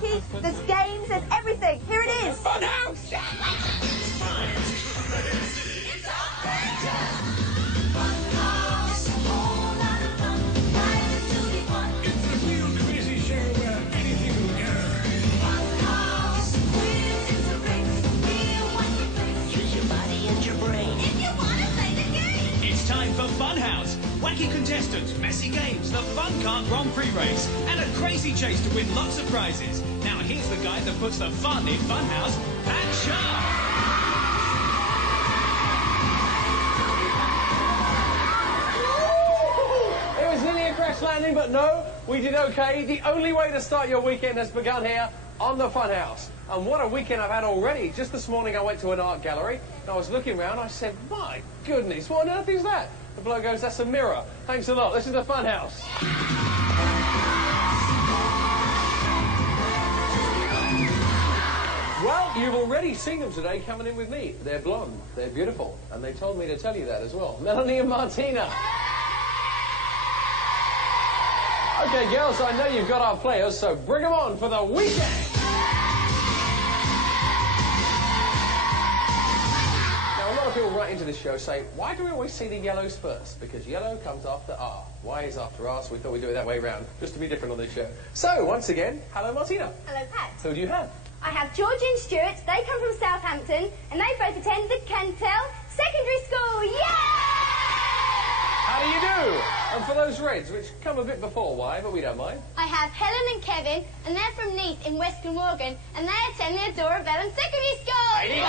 wacky, there's games, there's everything. Here it is. Funhouse! Time for Funhouse. Wacky contestants, messy games, the Fun Car Grand Prix race, and a crazy chase to win lots of prizes. Now here's the guy that puts the fun in Funhouse, Pat Sharp. It was nearly a crash landing, but no, we did okay. The only way to start your weekend has begun here on the Funhouse. And what a weekend I've had already. Just this morning I went to an art gallery and I was looking around. I said, my goodness, what on earth is that? The bloke goes, that's a mirror. Thanks a lot. This is the Funhouse. Well, you've already seen them today coming in with me. They're blonde, they're beautiful, and they told me to tell you that as well. Melanie and Martina. Okay, girls, I know you've got our players, so bring them on for the weekend. People right into the show say, why do we always see the yellows first? Because yellow comes after R. Y is after R, so we thought we'd do it that way round, just to be different on this show. So, once again, hello Martina. Hello Pat. Who do you have? I have Georgie and Stuart. They come from Southampton and they both attend the Kentel Secondary School. Yay! How do you do? And for those reds, which come a bit before Y, but we don't mind. I have Helen and Kevin, and they're from Neath in West Glamorgan, and they attend the Adora Bellum Secondary School. Hey!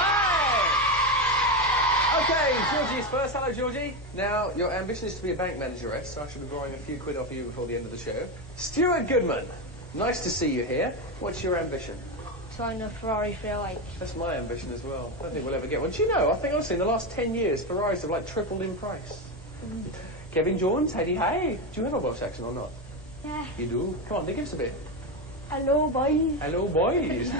Okay, Georgie's first. Hello, Georgie. Now, your ambition is to be a bank manageress, so I should be borrowing a few quid off you before the end of the show. Stuart Goodman, nice to see you here. What's your ambition? To own a Ferrari 308. That's my ambition as well. I don't think we'll ever get one. Do you know, I think honestly in the last 10 years, Ferraris have like tripled in price. Kevin Jones, hey, hey. Do you have a Welsh accent or not? Yeah. You do? Come on, give us a bit. Hello, boys. Hello, boys.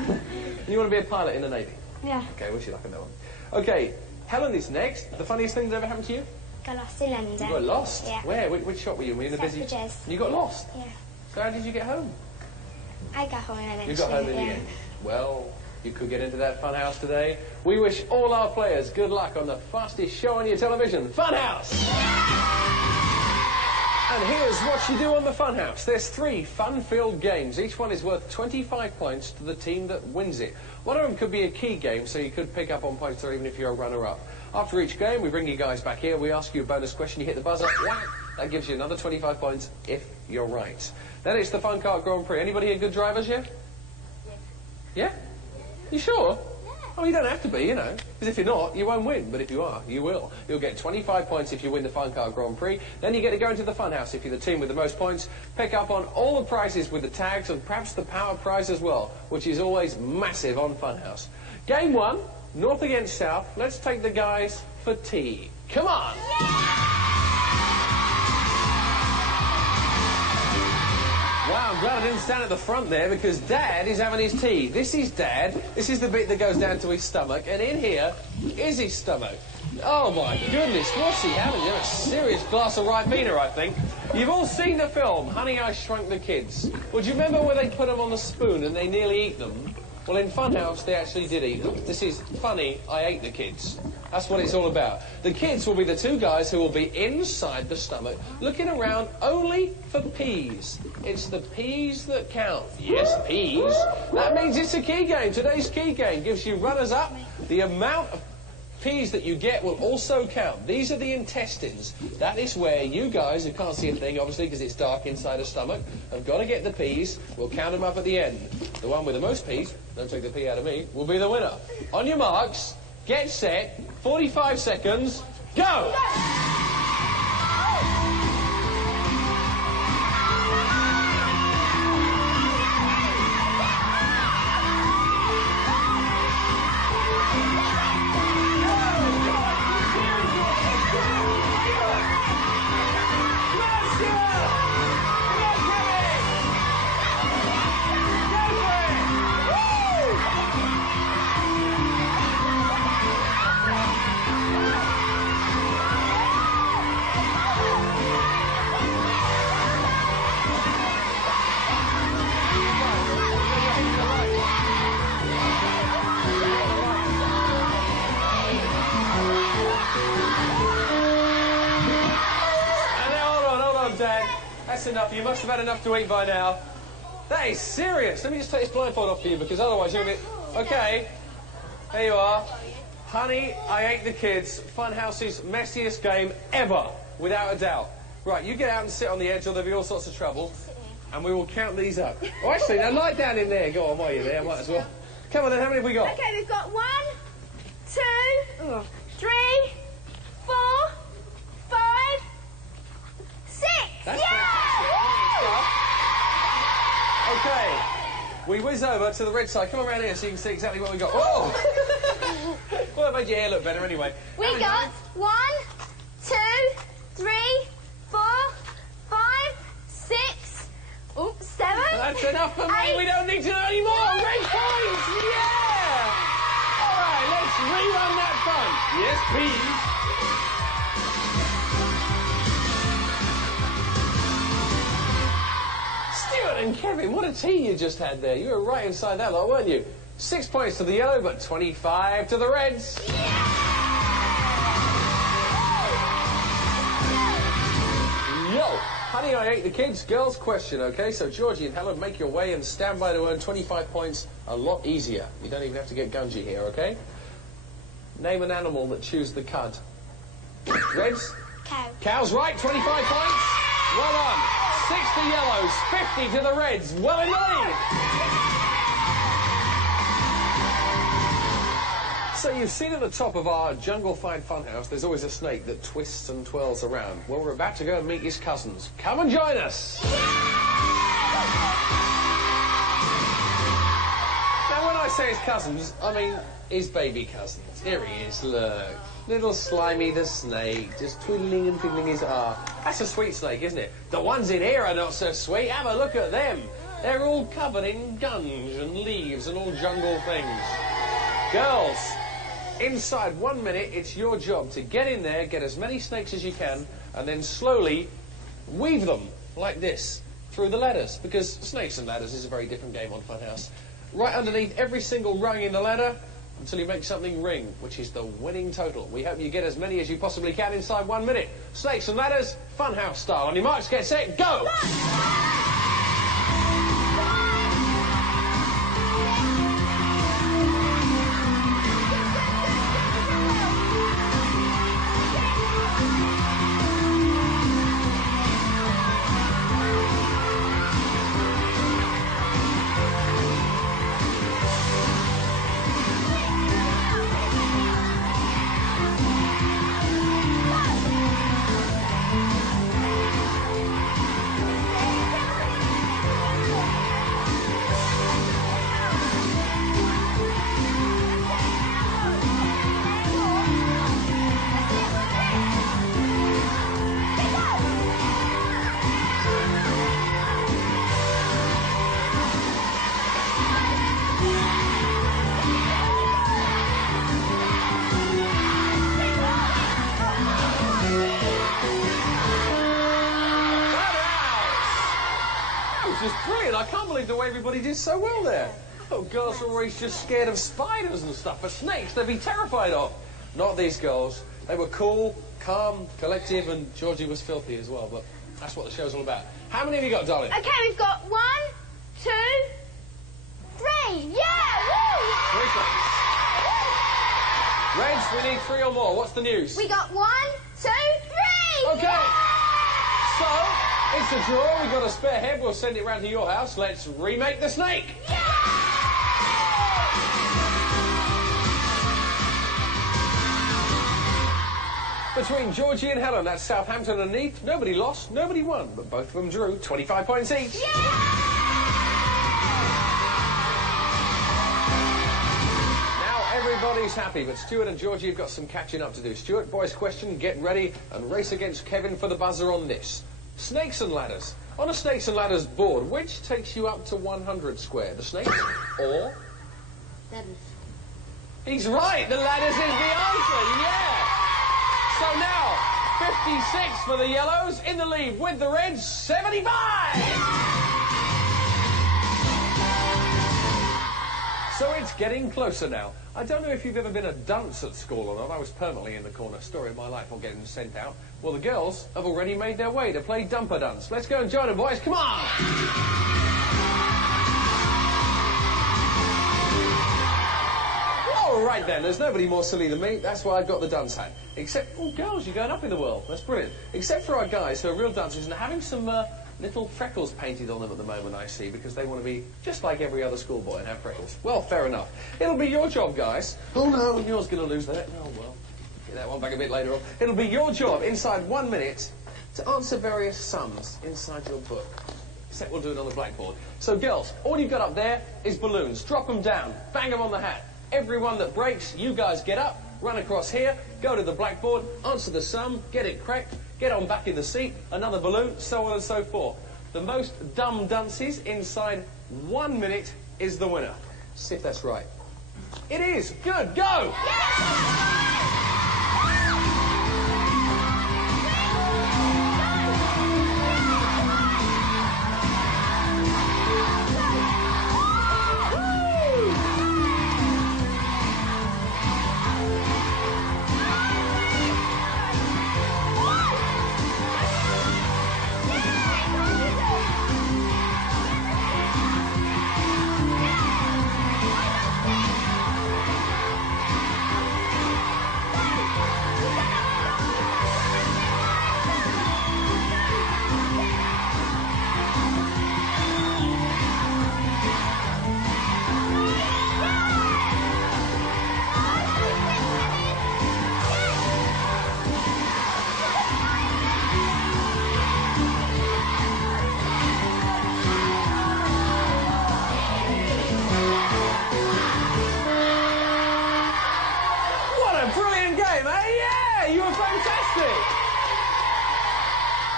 You want to be a pilot in the Navy? Yeah. Okay, wish you luck on that one. Okay, Helen is next. The funniest thing that ever happened to you? Got lost in London. You got lost? Yeah. Where? Which shop were you in? Were you in the busy... Selfridges. You got lost? Yeah. So how did you get home? I got home eventually. You got home in the end. Well, you could get into that Funhouse today. We wish all our players good luck on the fastest show on your television, Funhouse! And here's what you do on the Funhouse. There's 3 fun-filled games. Each one is worth 25 points to the team that wins it. One of them could be a key game, so you could pick up on points there even if you're a runner-up. After each game, we bring you guys back here. We ask you a bonus question. You hit the buzzer. Whack! That gives you another 25 points if you're right. Then it's the Fun Car Grand Prix. Anybody here good drivers yet? Yeah. Yeah? You sure? Oh, you don't have to be, you know. Because if you're not, you won't win. But if you are, you will. You'll get 25 points if you win the Fun Car Grand Prix. Then you get to go into the Funhouse if you're the team with the most points. Pick up on all the prizes with the tags and perhaps the power prize as well, which is always massive on Funhouse. Game 1, North against South. Let's take the guys for tea. Come on! Wow, I'm glad I didn't stand at the front there because Dad is having his tea. This is Dad. This is the bit that goes down to his stomach, and in here is his stomach. Oh my goodness, what's he having? You have a serious glass of Ribena, I think. You've all seen the film, Honey, I Shrunk the Kids. Well, do you remember where they put them on the spoon and they nearly eat them? Well, in Funhouse, they actually did eat them. This is Funny, I Ate the Kids. That's what it's all about. The kids will be the 2 guys who will be inside the stomach, looking around only for peas. It's the peas that count. Yes, peas. That means it's a key game. Today's key game gives you runners-up. The amount of peas that you get will also count. These are the intestines. That is where you guys, who can't see a thing, obviously, because it's dark inside the stomach, have got to get the peas. We'll count them up at the end. The one with the most peas, don't take the pea out of me, will be the winner. On your marks, get set, 45 seconds, go! that's enough. You must have had enough to eat by now. That is serious. Let me just take this blindfold off for you, because otherwise you'll be... OK. There you are. Honey, I Ate the Kids. Funhouse's messiest game ever, without a doubt. Right, you get out and sit on the edge, or there'll be all sorts of trouble. And we will count these up. Oh, actually, now lie down in there. Go on, while you're there, might as well. Come on then, how many have we got? OK, we've got 1, 2, 3, 4, 5, 6. That's fantastic. OK. We whiz over to the red side. Come around here so you can see exactly what we got. Oh! Well, that made your hair look better anyway. We got 1, 2, 3, 4, 5, 6, 7. That's enough for me. We don't need to know any more. Red points! Yeah! All right, let's rerun that fun. Yes, please. Stuart and Kevin, what a tea you just had there. You were right inside that lot, weren't you? 6 points to the yellow, but 25 to the reds. Yo! Honey, I Ate the Kids. Girls question, OK? So Georgie and Helen, make your way and stand by to earn 25 points a lot easier. You don't even have to get gungy here, OK? Name an animal that chews the cud. Reds? Cow. Cow's right, 25 points. Well done. 6 to yellows, 50 to the reds. Well indeed. So you've seen at the top of our jungle-fied funhouse, there's always a snake that twists and twirls around. Well, we're about to go and meet his cousins. Come and join us. Now, when I say his cousins, I mean his baby cousins. Here he is, look. Little Slimy the snake, just twiddling and twiddling his arm. That's a sweet snake, isn't it? The ones in here are not so sweet. Have a look at them. They're all covered in gunge and leaves and all jungle things. Girls, inside 1 minute, it's your job to get in there, get as many snakes as you can, and then slowly weave them, like this, through the ladders. Because snakes and ladders is a very different game on Funhouse. Right underneath every single rung in the ladder, until you make something ring, which is the winning total. We hope you get as many as you possibly can inside 1 minute. Snakes and ladders, Funhouse style. On your marks, get set, go! Just brilliant. I can't believe the way everybody did so well there. Oh, girls are always just scared of spiders and stuff, but snakes they'd be terrified of. Not these girls. They were cool, calm, collective, and Georgie was filthy as well, but that's what the show's all about. How many have you got, darling? OK, we've got 1, 2, 3. Yeah! Woo! 3 snakes. Reds, we need 3 or more. What's the news? We got 1, 2, 3. OK. So, it's a draw. We've got a spare head. We'll send it round to your house. Let's remake the snake. Between Georgie and Helen, that's Southampton and Neath. Nobody lost, nobody won, but both of them drew 25 points each. Now everybody's happy, but Stuart and Georgie have got some catching up to do. Stuart, boys question, get ready and race against Kevin for the buzzer on this. Snakes and ladders. On a snakes and ladders board, which takes you up to 100 square? The snakes or? Ladders. He's right, the ladders is the answer, yeah! So now, 56 for the yellows, in the lead with the reds, 75! So it's getting closer now. I don't know if you've ever been a dunce at school or not. I was permanently in the corner. Story of my life on getting sent out. Well, the girls have already made their way to play dumper dunce. Let's go and join them, boys. Come on! All right, then. There's nobody more silly than me. That's why I've got the dunce hat. Except, oh, girls, you're going up in the world. That's brilliant. Except for our guys who are real dancers and having some little freckles painted on them at the moment, I see, because they want to be just like every other schoolboy and have freckles. Well, fair enough. It'll be your job, guys. Oh, no, yours going to lose that. Oh, well. Get that one back a bit later on. It'll be your job, inside 1 minute, to answer various sums inside your book. Except we'll do it on the blackboard. So, girls, all you've got up there is balloons. Drop them down. Bang them on the hat. Everyone that breaks, you guys get up, run across here, go to the blackboard, answer the sum, get it correct, get on back in the seat, another balloon, so on and so forth. The most dumb dunces inside 1 minute is the winner. See if that's right. It is. Good. Go! Yes!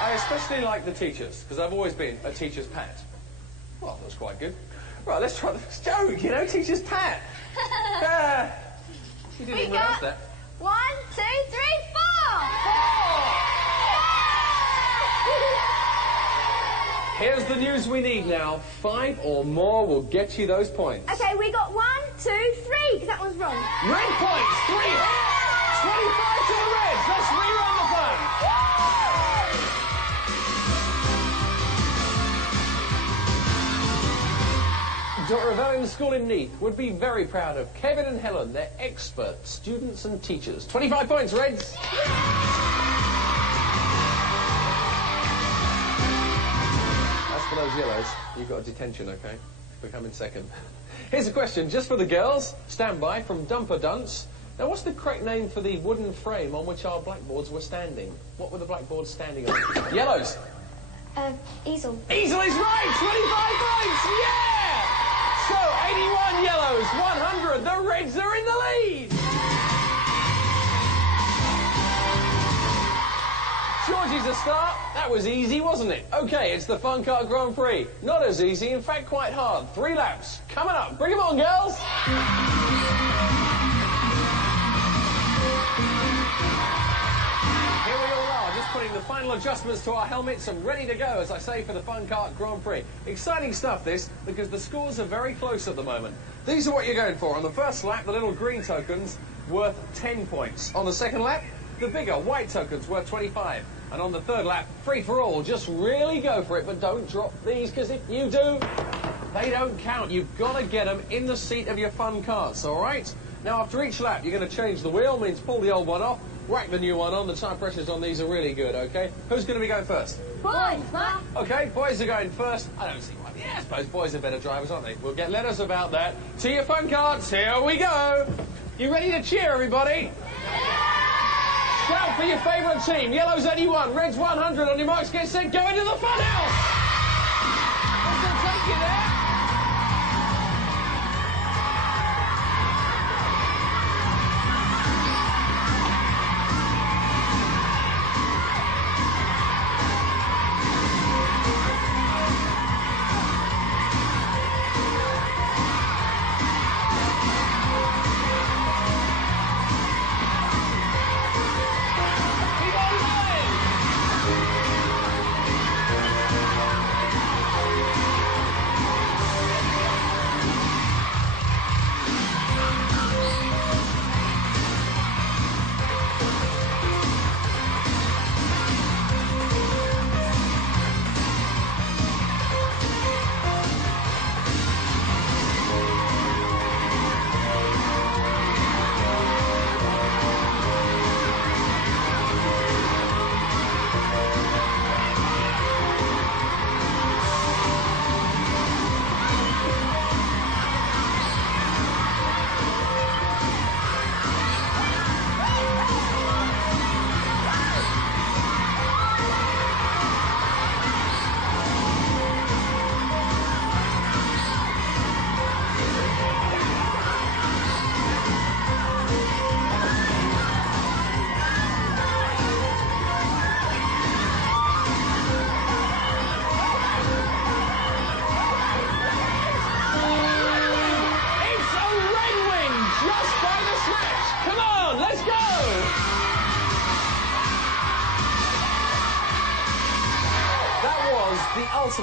I especially like the teachers, because I've always been a teacher's pet. Well, that was quite good. Right, let's try this joke, you know, teacher's pet. You didn't realise that. 1, 2, 3, 4! Here's the news we need now. 5 or more will get you those points. Okay, we got 1, 2, 3, because that one's wrong. Red points, 3 here. 25 to the Reds. Let's rerun the fun. Dr. Ravellin's School in Neath would be very proud of Kevin and Helen. They're expert students and teachers. 25 points, Reds. As for those yellows, you've got a detention, okay? We're coming second. Here's a question just for the girls. Stand by from Dumper Dunce. Now, what's the correct name for the wooden frame on which our blackboards were standing? What were the blackboards standing on? Yellows. Easel. Easel is right! 25 points! Yeah! So, 81 yellows, 100. The Reds are in the lead! Georgie's a start. That was easy, wasn't it? OK, it's the Fun Car Grand Prix. Not as easy, in fact, quite hard. 3 laps. Coming up. Bring them on, girls! Putting the final adjustments to our helmets and ready to go, as I say, for the Fun Kart Grand Prix. Exciting stuff, this, because the scores are very close at the moment. These are what you're going for. On the first lap, the little green tokens worth 10 points. On the second lap, the bigger white tokens worth 25. And on the third lap, free for all. Just really go for it, but don't drop these, because if you do, they don't count. You've got to get them in the seat of your fun carts, all right? Now, after each lap, you're going to change the wheel, means pull the old one off, whack the new one on. The time pressures on these are really good, OK? Who's going to be going first? Boys, Mark. OK, boys are going first. I don't see why. Yeah, I suppose boys are better drivers, aren't they? We'll get letters about that. To your fun carts, here we go. You ready to cheer, everybody? Yeah! Shout for your favourite team. Yellow's 81, Red's 100. On your marks, get set, go into the fun house! What's going to take you there?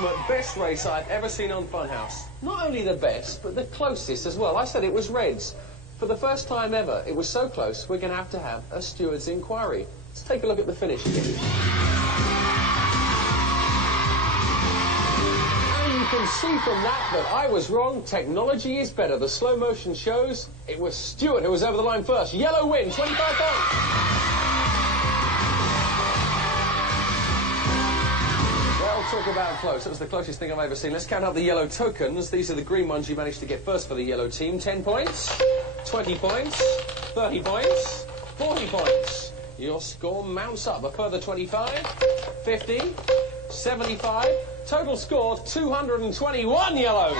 ultimate best race I've ever seen on Funhouse. Not only the best, but the closest as well. I said it was Reds. For the first time ever, it was so close, we're going to have a steward's inquiry. Let's take a look at the finish again. And you can see from that I was wrong. Technology is better. The slow motion shows it was Stuart who was over the line first. Yellow win, 25 points. Talk about close. That was the closest thing I've ever seen. Let's count out the yellow tokens. These are the green ones you managed to get first for the yellow team. 10 points, 20 points, 30 points, 40 points. Your score mounts up a further 25, 50, 75. Total score, 221 yellows.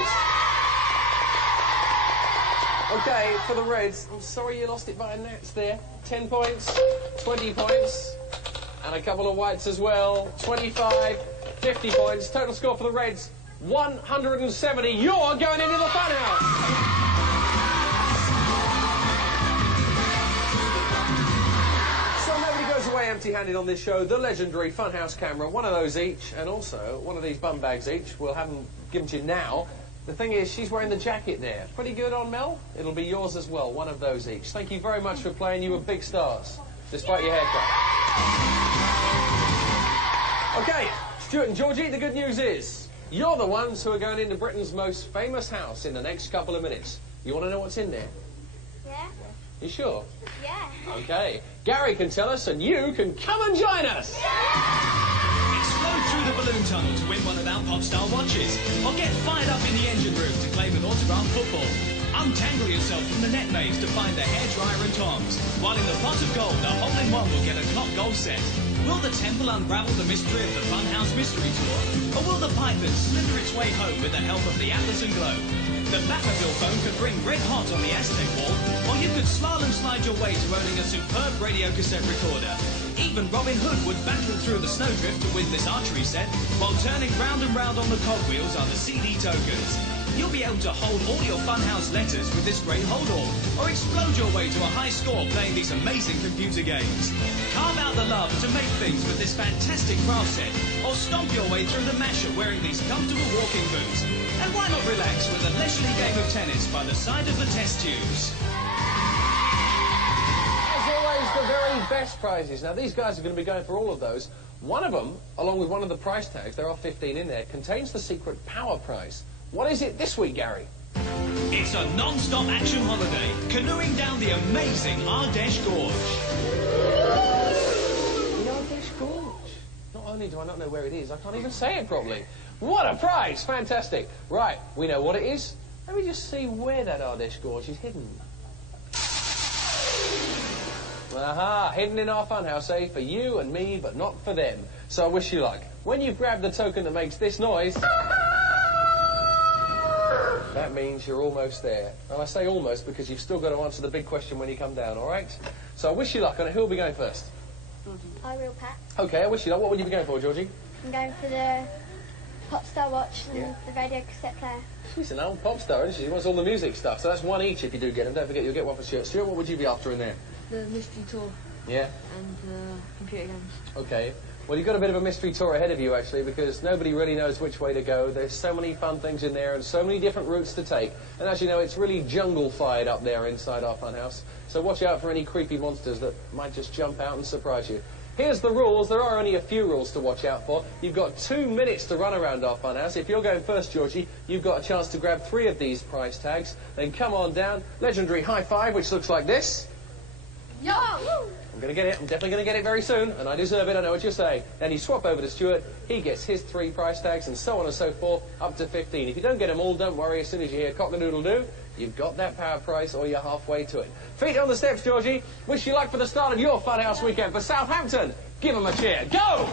Okay, for the Reds, I'm sorry you lost it by a gnats there. 10 points, 20 points, and a couple of whites as well. 25. 50 points. Total score for the Reds, 170. You're going into the Funhouse. So nobody goes away empty-handed on this show. The legendary Funhouse camera, one of those each, and also one of these bum bags each. We'll have them given to you now. The thing is, she's wearing the jacket there. Pretty good on Mel? It'll be yours as well, one of those each. Thank you very much for playing. You were big stars, despite your haircut. Okay. Stuart and Georgie, the good news is, you're the ones who are going into Britain's most famous house in the next couple of minutes. You want to know what's in there? Yeah. You sure? Yeah. Okay. Gary can tell us, and you can come and join us. Explode through the balloon tunnel to win one of our pop-star watches, or get fired up in the engine room to claim an autographed football. Untangle yourself from the net maze to find the hairdryer and tongs, while in the pot of gold, the hole-in-one will get a clock gold set. Will the temple unravel the mystery of the Funhouse Mystery Tour? Or will the python slither its way home with the help of the Atlas and Globe? The Batmobile phone could bring red hot on the Aztec wall, or you could slalom slide your way to owning a superb radio cassette recorder. Even Robin Hood would battle through the snowdrift to win this archery set, while turning round and round on the cogwheels are the CD tokens. You'll be able to hold all your Funhouse letters with this great hold-all, or explode your way to a high score playing these amazing computer games. Carve out the love to make things with this fantastic craft set, or stomp your way through the masher wearing these comfortable walking boots. And why not relax with a leisurely game of tennis by the side of the test tubes? As always, the very best prizes. Now, these guys are going to be going for all of those. One of them, along with one of the prize tags, there are 15 in there, contains the secret power prize. What is it this week, Gary? It's a non-stop action holiday, canoeing down the amazing Ardèche Gorge. The Ardèche Gorge. Not only do I not know where it is, I can't even say it properly. What a prize! Fantastic. Right, we know what it is. Let me just see where that Ardèche Gorge is hidden. Aha, hidden in our funhouse, eh? For you and me, but not for them. So I wish you luck. When you've grabbed the token that makes this noise, that means you're almost there. And I say almost because you've still got to answer the big question when you come down, all right? So I wish you luck on it. Who will be going first? Georgie. I will, Pat. Okay, I wish you luck. What would you be going for, Georgie? I'm going for the pop star watch and the radio cassette player. She's an old pop star, isn't she? She wants all the music stuff. So that's one each if you do get them. Don't forget, you'll get one for Stuart. Stuart, what would you be after in there? The mystery tour. Yeah? And computer games. Okay. Well, you've got a bit of a mystery tour ahead of you, actually, because nobody really knows which way to go. There's so many fun things in there and so many different routes to take. And as you know, it's really jungle-fied up there inside our funhouse. So watch out for any creepy monsters that might just jump out and surprise you. Here's the rules. There are only a few rules to watch out for. You've got 2 minutes to run around our funhouse. If you're going first, Georgie, you've got a chance to grab 3 of these prize tags. Then come on down. Legendary high five, which looks like this. Yo! I'm going to get it. I'm definitely going to get it very soon, and I deserve it. I know what you're saying. Then you swap over to Stuart. He gets his 3 prize tags, and so on and so forth, up to 15. If you don't get them all, don't worry. As soon as you hear cock-a-doodle-doo, you've got that power prize, or you're halfway to it. Feet on the steps, Georgie. Wish you luck for the start of your funhouse weekend for Southampton. Give them a cheer. Go!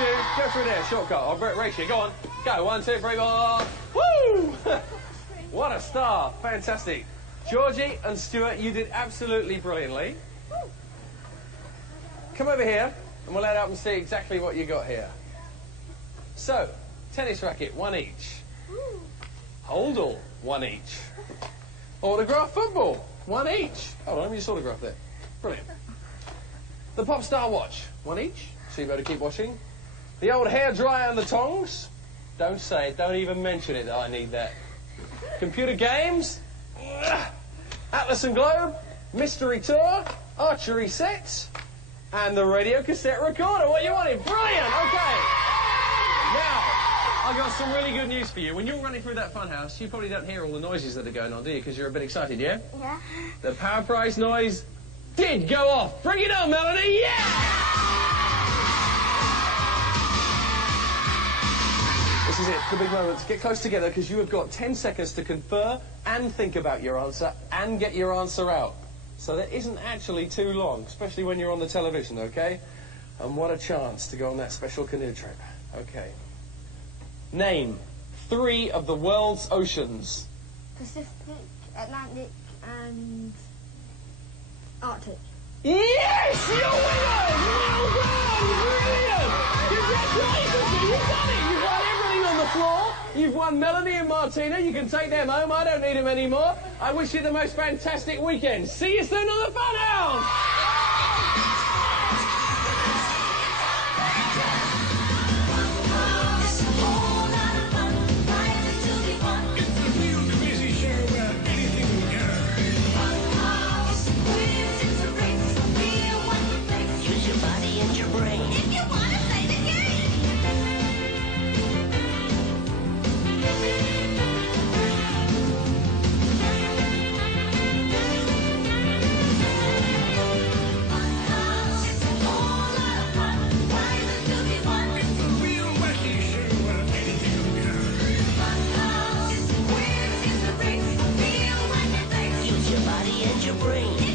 Stu. Go through there, shortcut. I'll race you. Go on. Go. 1, 2, 3, 4. Woo! What a star. Fantastic. Georgie and Stuart, you did absolutely brilliantly. Come over here, and we'll let up and see exactly what you got here. So, tennis racket, 1 each. Holdall, 1 each. Autograph football, 1 each. Hold on, let me just autograph that. Brilliant. The pop star watch, 1 each. So you better keep watching. The old hairdryer and the tongs. Don't say it, don't even mention it that I need that. Computer games. Atlas and Globe. Mystery tour. Archery sets. And the radio cassette recorder. What you wanted? Brilliant! Okay. Now, I've got some really good news for you. When you're running through that funhouse, you probably don't hear all the noises that are going on, do you? Because you're a bit excited, yeah? Yeah. The power prize noise did go off. Bring it on, Melanie. Yeah! This is it, the big moment. Get close together because you have got 10 seconds to confer and think about your answer and get your answer out. So that isn't actually too long, especially when you're on the television, okay? And what a chance to go on that special canoe trip. Okay. Name 3 of the world's oceans. Pacific, Atlantic, and Arctic. Yes! You're winner! Well done! Brilliant! Congratulations! You've done it! You've won everything on the floor. You've won Melanie and Martina. You can take them home. I don't need them anymore. I wish you the most fantastic weekend. See you soon on the Funhouse! Use your body and your brain.